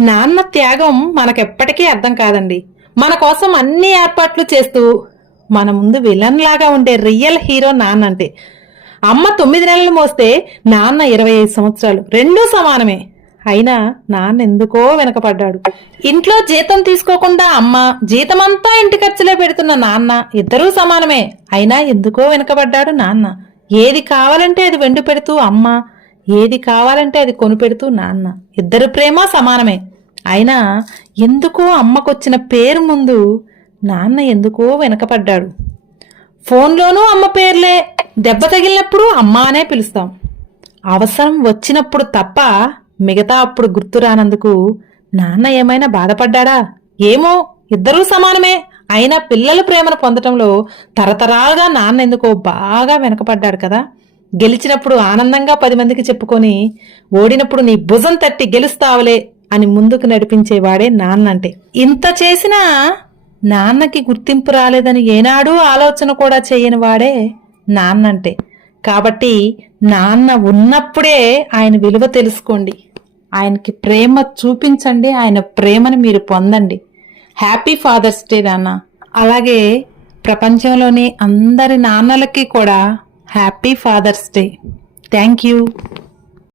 నాన్న త్యాగం మనకెప్పటికీ అర్థం కాదండి. మన కోసం అన్ని ఏర్పాట్లు చేస్తూ మన ముందు విలన్ లాగా ఉండే రియల్ హీరో నాన్న అంటే. అమ్మ తొమ్మిది నెలలు మోస్తే నాన్న ఇరవై ఐదు సంవత్సరాలు. రెండూ సమానమే. అయినా నాన్న ఎందుకో వెనకపడ్డాడు. ఇంట్లో జీతం తీసుకోకుండా అమ్మ జీతమంతా ఇంటి ఖర్చులే పెడుతున్న నాన్న ఇద్దరూ సమానమే. అయినా ఎందుకో వెనకబడ్డాడు నాన్న. ఏది కావాలంటే అది వెండు పెడుతూ అమ్మ ఏది కావాలంటే అది కొనిపెడుతూ నాన్న. ఇద్దరు ప్రేమ సమానమే. అయినా ఎందుకో అమ్మకొచ్చిన పేరు ముందు నాన్న ఎందుకో వెనకపడ్డాడు. ఫోన్లోనూ అమ్మ పేర్లే. దెబ్బ తగిలినప్పుడు అమ్మ అనే పిలుస్తాం. అవసరం వచ్చినప్పుడు తప్ప మిగతా అప్పుడు గుర్తు రానందుకు నాన్న ఏమైనా బాధపడ్డాడా? ఏమో ఇద్దరూ సమానమే. అయినా పిల్లల ప్రేమను పొందటంలో తరతరాలుగా నాన్న ఎందుకో బాగా వెనకపడ్డాడు కదా. గెలిచినప్పుడు ఆనందంగా పది మందికి చెప్పుకొని ఓడినప్పుడు నీ భుజం తట్టి గెలుస్తావులే అని ముందుకు నడిపించేవాడే నాన్న అంటే ఇంత చేసినా నాన్నకి గుర్తింపు రాలేదని ఏనాడూ ఆలోచన కూడా చేయని వాడే నాన్నంటే. కాబట్టి నాన్న ఉన్నప్పుడే ఆయన విలువ తెలుసుకోండి. ఆయనకి ప్రేమ చూపించండి ఆయన ప్రేమను మీరు పొందండి. హ్యాపీ ఫాదర్స్ డే నాన్న. అలాగే ప్రపంచంలోని అందరి నాన్నలకి కూడా happy father's day thank you